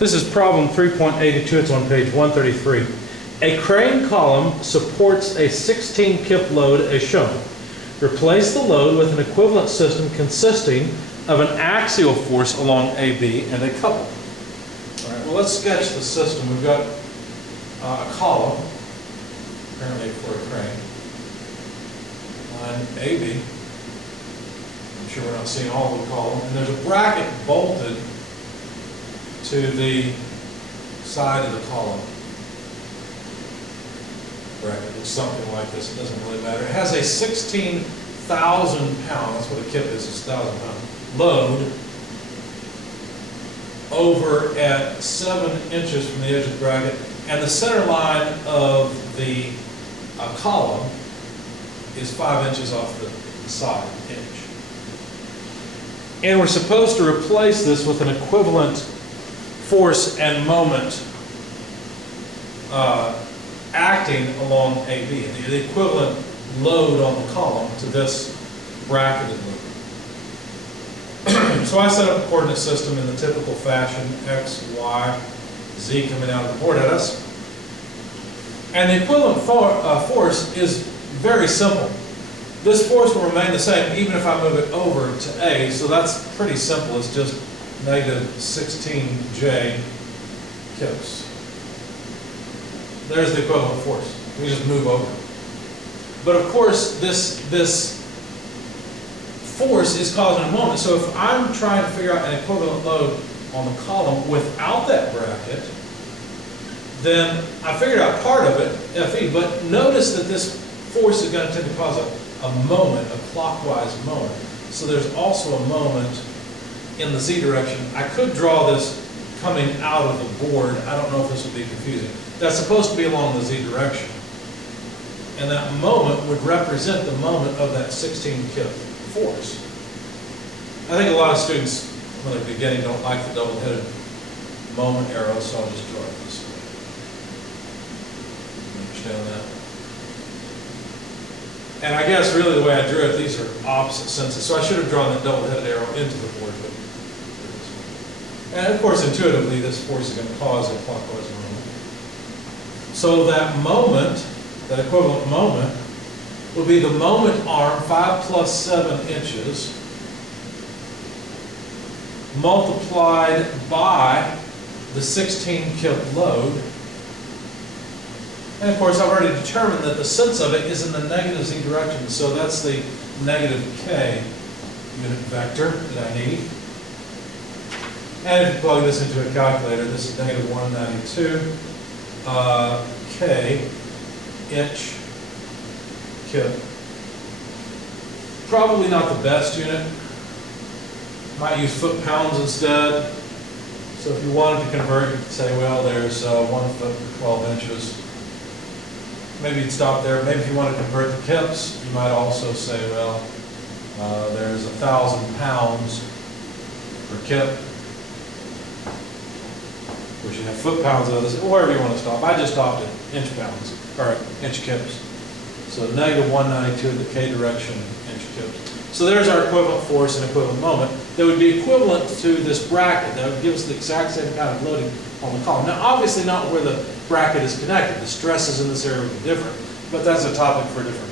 This is problem 3.82. It's on page 133. A crane column supports a 16 kip load as shown. Replace the load with an equivalent system consisting of an axial force along AB and a couple. All right, well, let's sketch the system. We've got a column, apparently for a crane, on AB. I'm sure we're not seeing all of the column. And there's a bracket bolted to the side of the column. Bracket looks something like this. It doesn't really matter. It has a 16,000 pound, that's what a kip is, it's 1,000 pound, load over at 7 inches from the edge of the bracket. And the center line of the column is 5 inches off the side edge. And we're supposed to replace this with an equivalent force and moment acting along AB, the equivalent load on the column to this bracketed load. So I set up a coordinate system in the typical fashion, X, Y, Z coming out of the board at us. And the equivalent force is very simple. This force will remain the same even if I move it over to A, so that's pretty simple. It's just negative 16J kips. There's the equivalent force. We just move over. But of course, this force is causing a moment. So if I'm trying to figure out an equivalent load on the column without that bracket, then I figured out part of it, Fe, but notice that this force is going to tend to cause a moment, a clockwise moment. So there's also a moment in the Z direction. I could draw this coming out of the board. I don't know if this would be confusing. That's supposed to be along the Z direction. And that moment would represent the moment of that 16 kip force. I think a lot of students, when they're beginning, don't like the double-headed moment arrow, so I'll just draw it this way. Understand that? And I guess really the way I drew it, these are opposite senses. So I should have drawn that double-headed arrow into the board. But and of course, intuitively, this force is going to cause a clockwise moment. So that moment, that equivalent moment, will be the moment arm, 5 plus 7 inches, multiplied by the 16 kip load. And of course, I've already determined that the sense of it is in the negative Z direction, so that's the negative K unit vector that I need. And if you plug this into a calculator, this is negative 192 K inch kip. Probably not the best unit. Might use foot-pounds instead. So if you wanted to convert, you could say, well, there's 1 foot per 12 inches. Maybe you'd stop there. Maybe if you want to convert the kips, you might also say, well, there's 1,000 pounds per kip. Of course, you have foot-pounds of this, wherever you want to stop. I just stopped at inch pounds, or inch kips. So negative 192 in the K direction, inch kips. So there's our equivalent force and equivalent moment that would be equivalent to this bracket. That would give us the exact same kind of loading on the column. Now, obviously not where the bracket is connected. The stresses in this area would be different, but that's a topic for a different